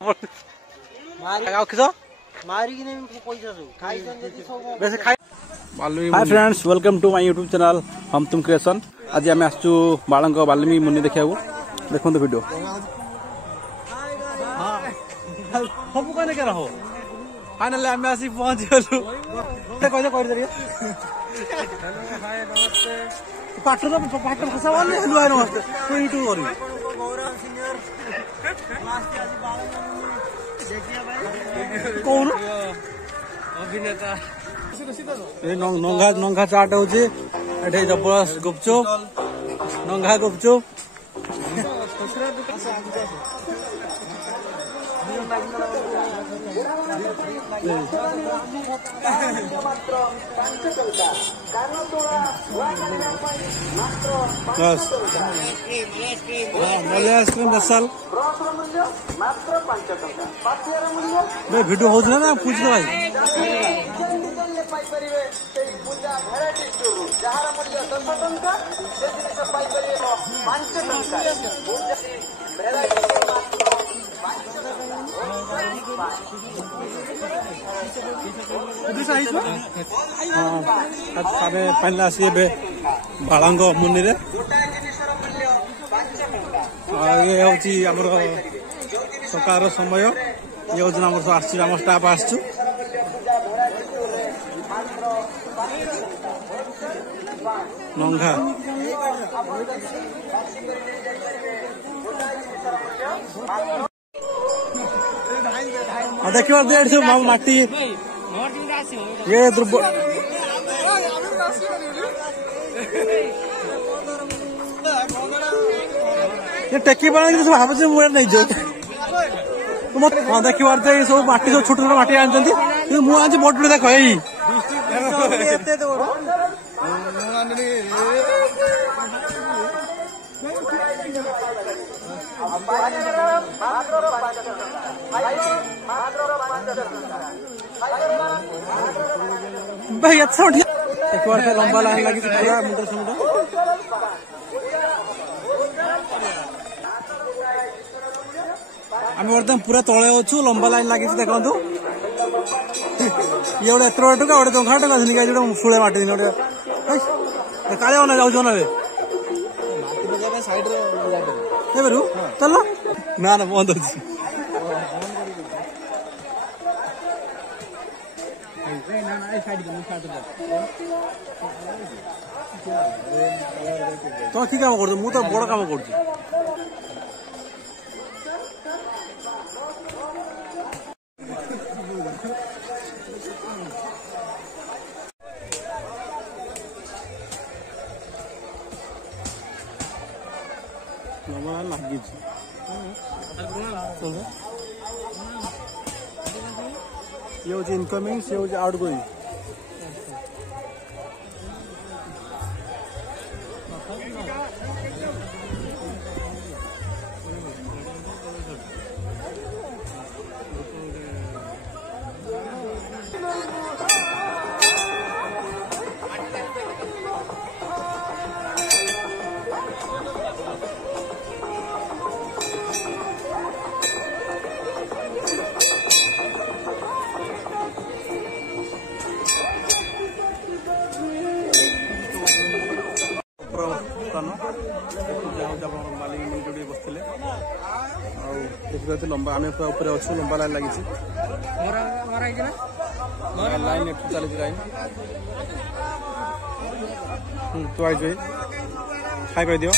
Hi friends, welcome to my YouTube channel हम तुम creation. आज आम आसचु बालंक बाल्मीकि मुनि देखा देखो वीडियो सब कहने क्या रहो फाइनली आम आसी पहुंच गलु पाठ पाठ भाषा वाले नमस्ते तो यूट्यूब करी कौन अभिनेता नंगा नंगा चाट हो जबरदस्त गुपचुप नंगा गुपचुप बस आइसक्रीम 10 साल भाई वीडियो हो ना पूछ लो भाई पहले आसी बालंग मुनि रे ये हूँ सकार समय ये हूँ आम स्टाफ आसचु नंगा देखिए डेढ़ सौ माटी ये ये टेकी बना भाव मुझे नहीं जो हाँ देखिए सब माटी सब छोट छोट माटी आनी मुझे बड़ बड़ देख भाई अच्छा एक बार लंबा लाइन लगी पूरा मुंडर से मुंडर आम एकदम पूरा तले अच्छु लंबा लाइन लगी देखो ये गोटे एत बड़ा टका गोटे टंका टका जो शुले माटी गोटे काले ना जाऊ ना चल ना बंद अच्छी तो कि कम कर मु तो बड़ कम कर लगी ये हूँ इनकमिंग से हूँ आउट गोइंग बसते लंबा आम पूरा अच्छु लंबा लाइन लगी लाइन चली लाइन तो आई खाई कह दियो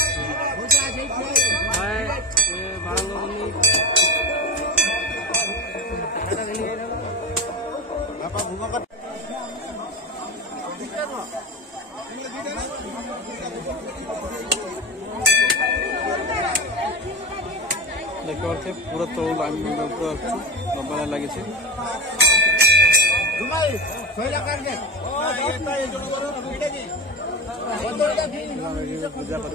देखते पूरा तो लाइन पूरा लंबा लाइन लगी पूजा कर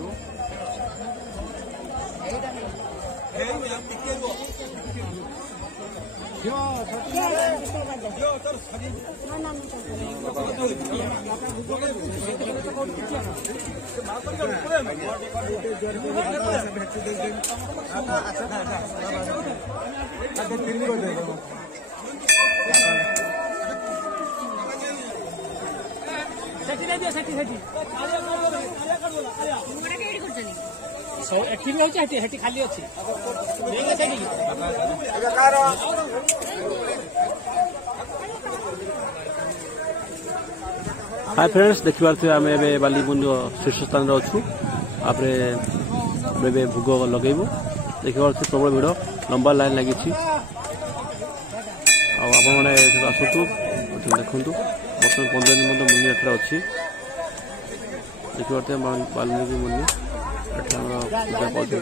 खाली अच्छी हाय फ्रेंड्स देखिए आम ए बालीपुंज शीर्ष स्थान अच्छु आप भोग लगेबू देखिए प्रबल भिड़ लंबा लाइन लगी आसतु देखु बर्तमान 15 दिन मुनि एठार अच्छी देखिए बाल्मीकि मुनि पूजा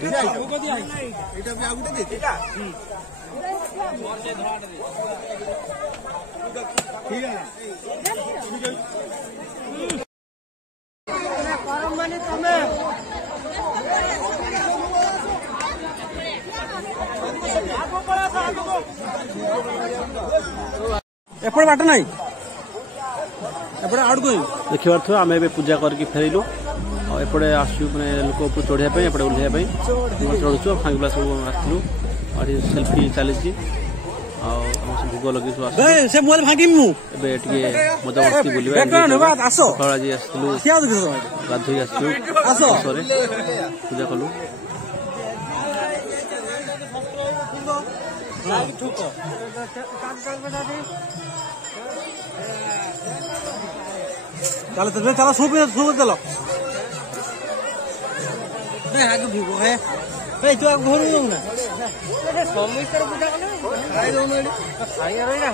एपटे बाट नहीं एपटे आड़ को देखिए आम ए पूजा करके फेरलु एपटे आसु मैंने लोक चढ़ापी एपटे ओह्लैया चढ़ुचु सांग सब आसलु सेल्फी चली भोग लगे सब मजा मस्ती बुलवा आज आसलु गाधोई आसलु पूजा कलु चलो चलो सूप चलो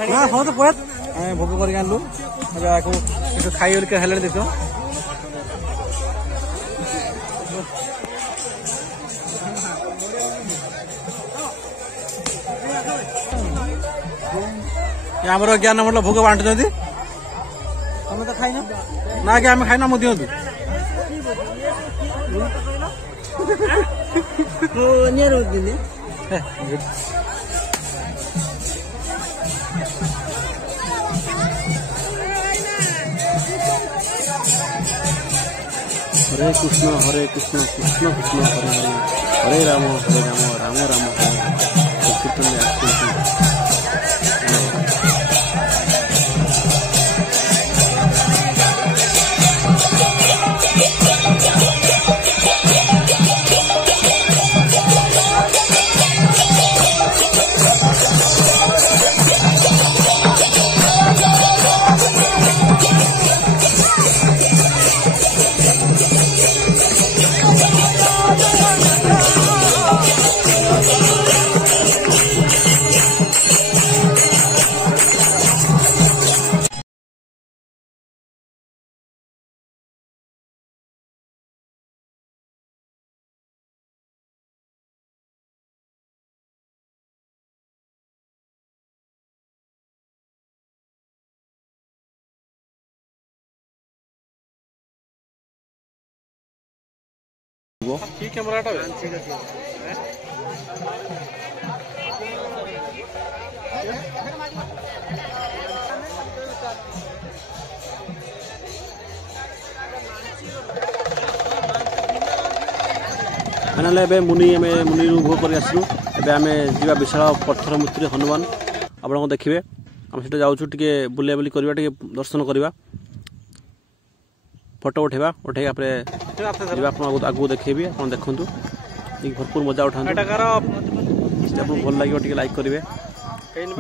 हाँ तो बहुत भोग कर आनलु खाई हेल्ले देख आमर ज्ञान मतलब भोग बांटुं तुम तो खाइन ना कि आम खाइना मु दिंतु हरे कृष्ण कृष्ण कृष्ण हरे हरे हरे राम राम राम हरे कीर्तन की कैमराटा फाइनाल मुनि मुनि भोग कर आसलु आम जा विशाल पत्थर मूर्ति हनुमान आप देखिए आम से जाऊँ टे बुला बुली करवा टे दर्शन करवा फोटो उठेवा उठे आगू देखेबी आप देखु भरपूर मजा उठा भल लगे लाइक करेंगे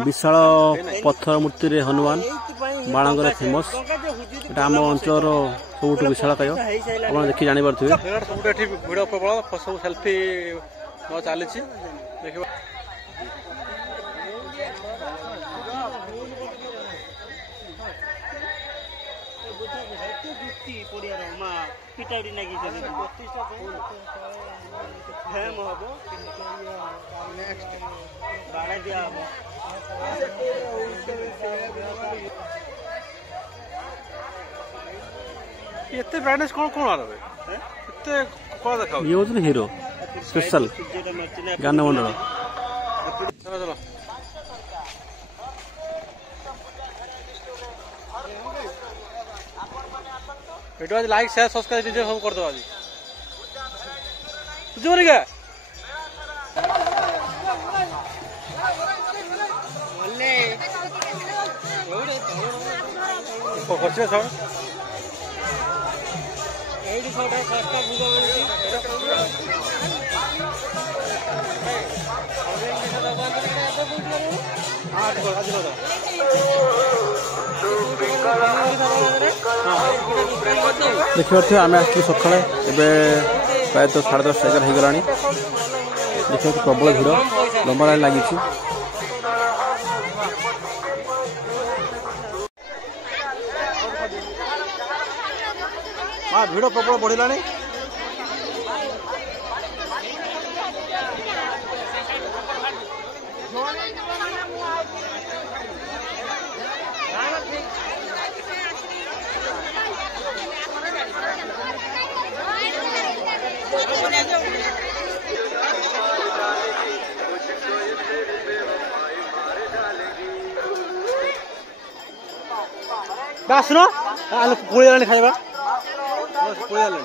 विशाल पत्थर मूर्ति रे हनुमान बाणगर फेमस एटा आम अंचल सब विशाल काय आप देखिए जापारे भिड़ प्रबल सब सेल्फी चली एते ब्राइटनेस कौन कौन आ रहा है एते कौन देखा ये होत हीरो स्पेशल गाना मंडल चलो चलो वीडियो आज लाइक शेयर सब्सक्राइब निजे सब कर दो आज बुझो रे क्या सब एडी छोटा सस्ता बुझा मिलची देखिए आम आस सका प्रायत 10:30 हो गला देखिए प्रबल भिड़ लंबा लाइन लगी भिड़ प्रबल बढ़ला आसन पड़ा खाଇବା पड़ा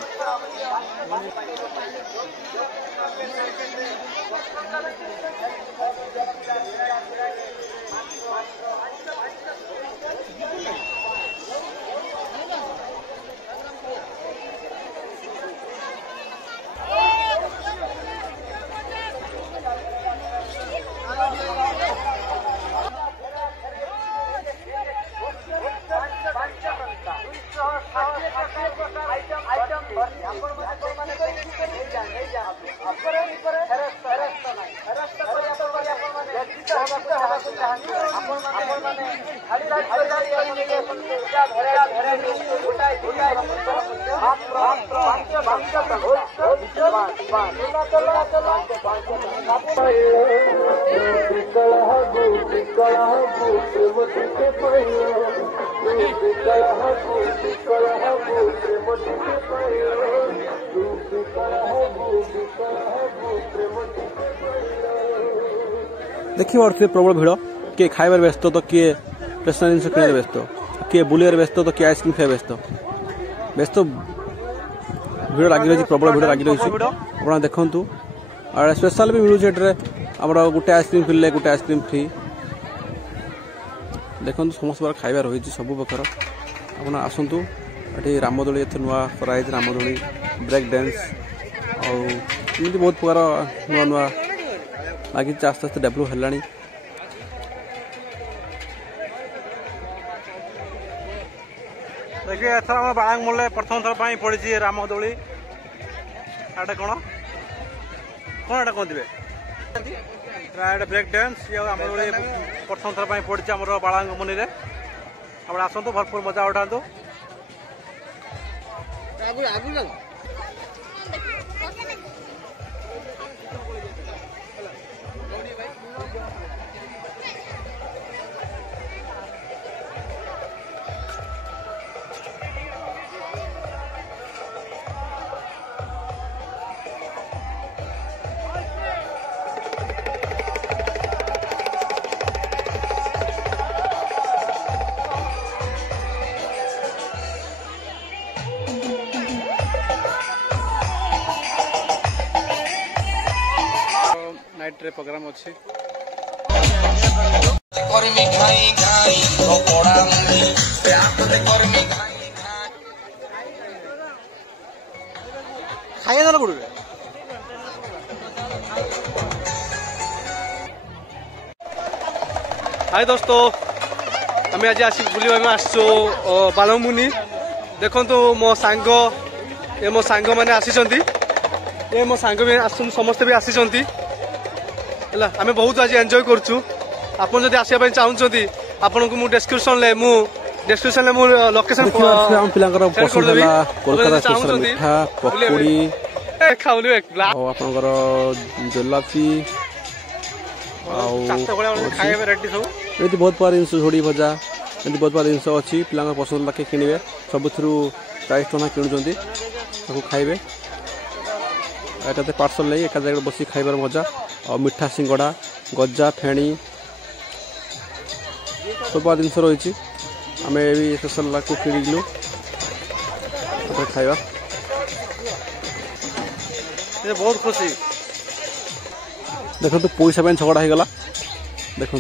देखिए प्रबल भिड़ किए खाइबार व्यस्त तो किए स्टेशनरी जिन किण व्यस्त किए बुलियार व्यस्त तो किए आइसक्रीम खाଇବା व्यस्त व्यस्त भिड़ लगी रही प्रबल भिड़ लगी रही आप देखु और स्पेशल भी मिलूँ आम गोटे आइसक्रीम फिले गोटे आइसक्रीम फ्री देखो समस्त प्रकार खाइबा रही सब प्रकार आप आसतु ये रामदोली ये नुआ कराई रामदोली ब्रेक डांस और बहुत प्रकार नुआ नुआ लगी आस्ते आस्ते डेभलप है। देखिए एथर आम बालांग मोड़ प्रथम थर पड़ी रामदोली एटा कौन कौन एटा कहते ब्रेक डांस ये रामदोली प्रथम थर पड़ी आम बालांग मुनि में आप आसतु भरपूर मजा उठातु नाइट रे प्रोग्राम अच्छे खाइए ना गुड़ हाय दोस्तों आम आज आस बुलवाई आसो बालमुनि देखु मो सांग ये मो सांग मैंने आसी ये मो सांग भी समस्ते भी आसी आम बहुत आज एंजॉय करूँ आप आसपा चाहते आपन को डिस्क्रिप्शन लोकेशन जलापी बहुत प्रकार जिन झोड़ी भजा बहुत प्रकार जिन अच्छी पिला पसंद लाखे किणवे सब 40 टका किणुंट खाइबे पार्सल नहीं एक जगह बस खाइबार मजा और मिठा सिंगड़ा गजा फेणी सब जिन रही आम भी स्पेशल को किणु खाइबा ये बहुत खुशी देखो पैसा पे झगड़ा हो गला देखो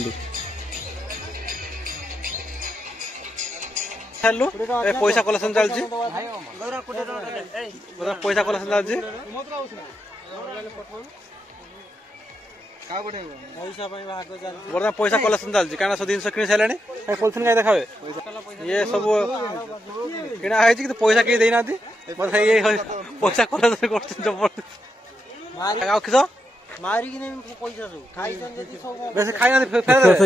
हेलो ए पैसा कलेक्शन चलची पैसा कलेक्शन चलची बर्तमान पैसा कलेक्शन चलची कहीं सब जिन किणी सारे पॉलिथिन कहीं देखा ये सब किणा है कि पैसा कहीं देना मतलब ये पैसा कलेक्शन कर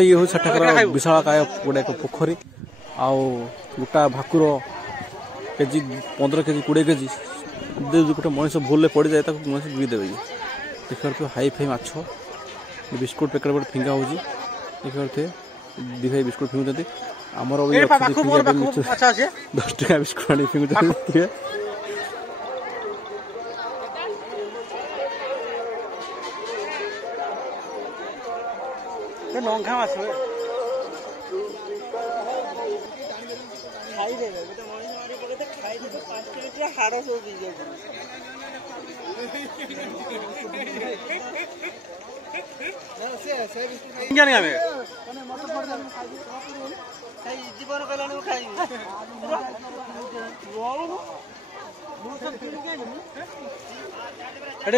ये सेठाकर विशालकाय गोटे एक पोखरी आउ गोटा भाकुर केजी 15 केजी 20 केजी गोटे मनीष भूल पड़ जाए मनीष बिक देवे देखिए हाई फाई माछ बिस्कुट पैकेट गोटे फिंगा हो देखिए दी भाई बिस्कुट फिंगुंट आमर 10 टका बिस्कुट आनी फिंगुंट लंघा माछ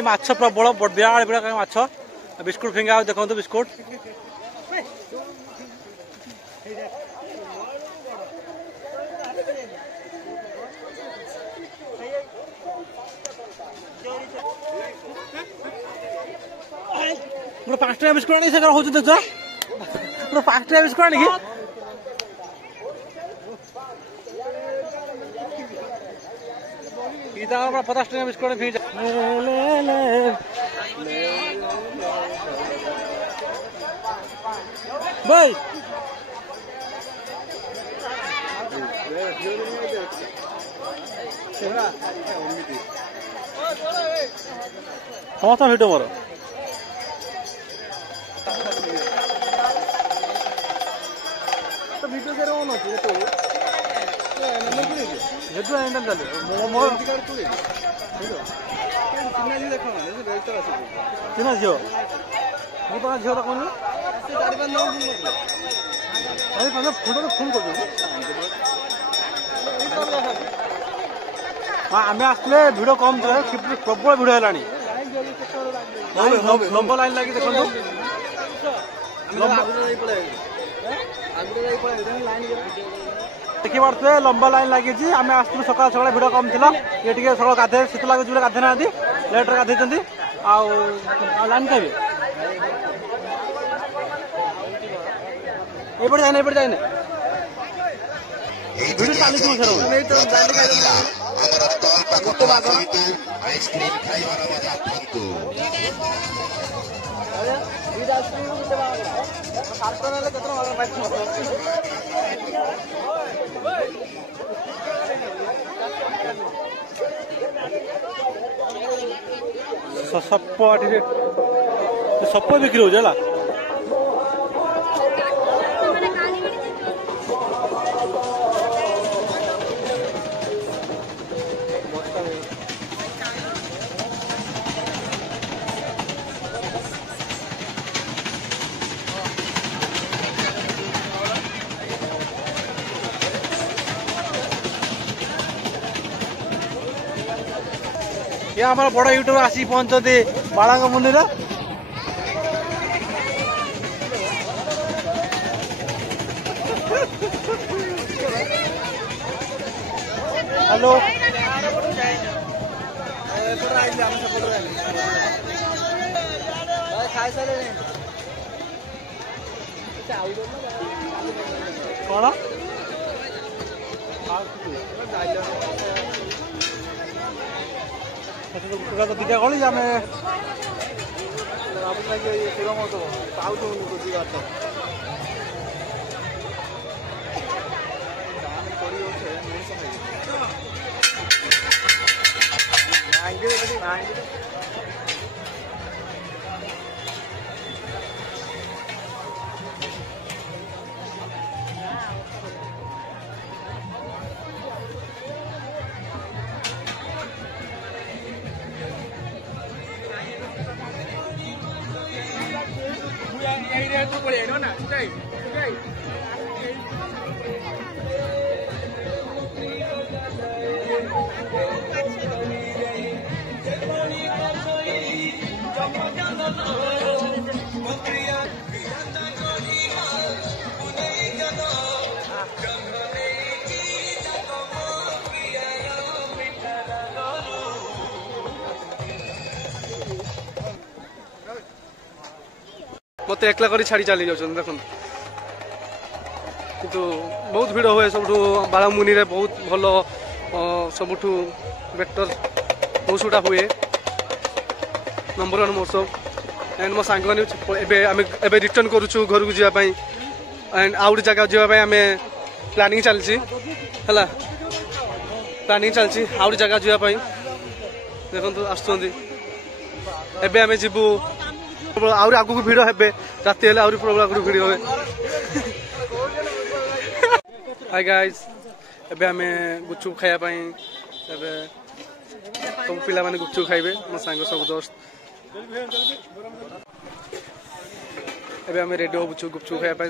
माछ प्रबल बिराड़ बिराड़ माछ बिस्कुट फिंगा देखो बिस्कुट पूरा 5 टका बिस्कुट आनी से हो पूरा 5 टका बिस्कुट आनी कि 50 टका बिस्कुट फिर भाई समस्त भिड मोर चिन्ह झील मुझे झील कौन फोन कर आम आसले भिड़ कम थे प्रबल भिड़ है लंबा लाइन लगी देखो देखी पारे लंबा लाइन लगी आम आसलु सकाल सकाल भिड़ कम थी ये सकाल गाधे शीत लगे गाधे ना लेट्रे गाधे लाइन खाइबे एपटे जाए एपटे जाए सप बिक्री हो जाला ये हमारा बड़ा यूट्यूबर आसी पहुंचते बालांग मंदिर हेलो कौन दिखा कौन आम मत एकला कर छाड़ी चली जाऊँ देख किंतु बहुत भिड़ हुए सब बालामुनि रे बहुत भल सबुठ बेटर महोत्सवटा हुए नंबर 1 महोत्सव एंड मो सांग मैंने रिटर्न करुचु घर को जावाई एंड आउट जगह जावाई आम प्लानिंग चलती है प्लानिंग चलती आउट जगह जावाई देखो आसुँच एबे आम जीवु आउरी आगु को भिड़ हे राति हेल्ले आउरी प्रबल आगु भिड़ हे हाय गाइस एबे आम गुपचुप खायापाई एबे सब पिला माने गुपचुप खाइबे मो सांग सब दोस्त एबे आम रेडी होबुचु गुपचुप खायापाई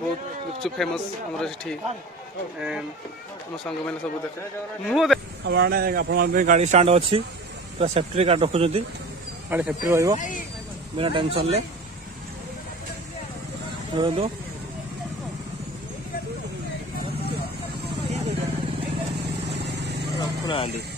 बहुत गुपचुप फेमस हमर सेठी एंड मो सांग माने सब देखे मु हमारे आपण गाड़ी स्टैंड अच्छी पूरा सेफ्टी गार्ड रखुଛନ୍ତି गाड़ी सेफ्टी रहिबो बिना टेंशन ले रखुना